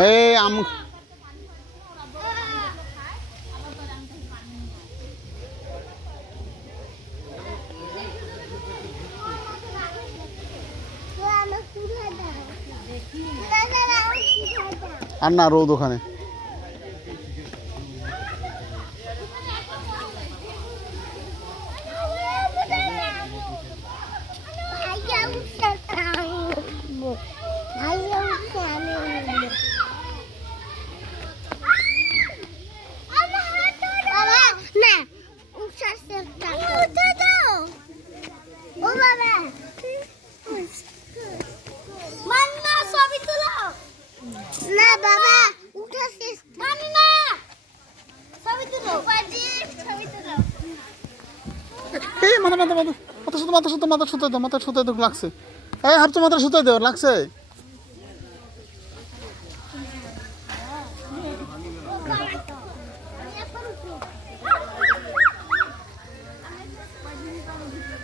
এই আম আর না রোদ ওখানে। না বাবা উঠাছিস মানি না ছবি তুলো ছবি তুলো এই মাথা মাথা মাথা মাথা শুতে দাও, মাথা শুতে দাও, লাগছে। এই হাফ তো মাথা শুতে দাও, লাগছে।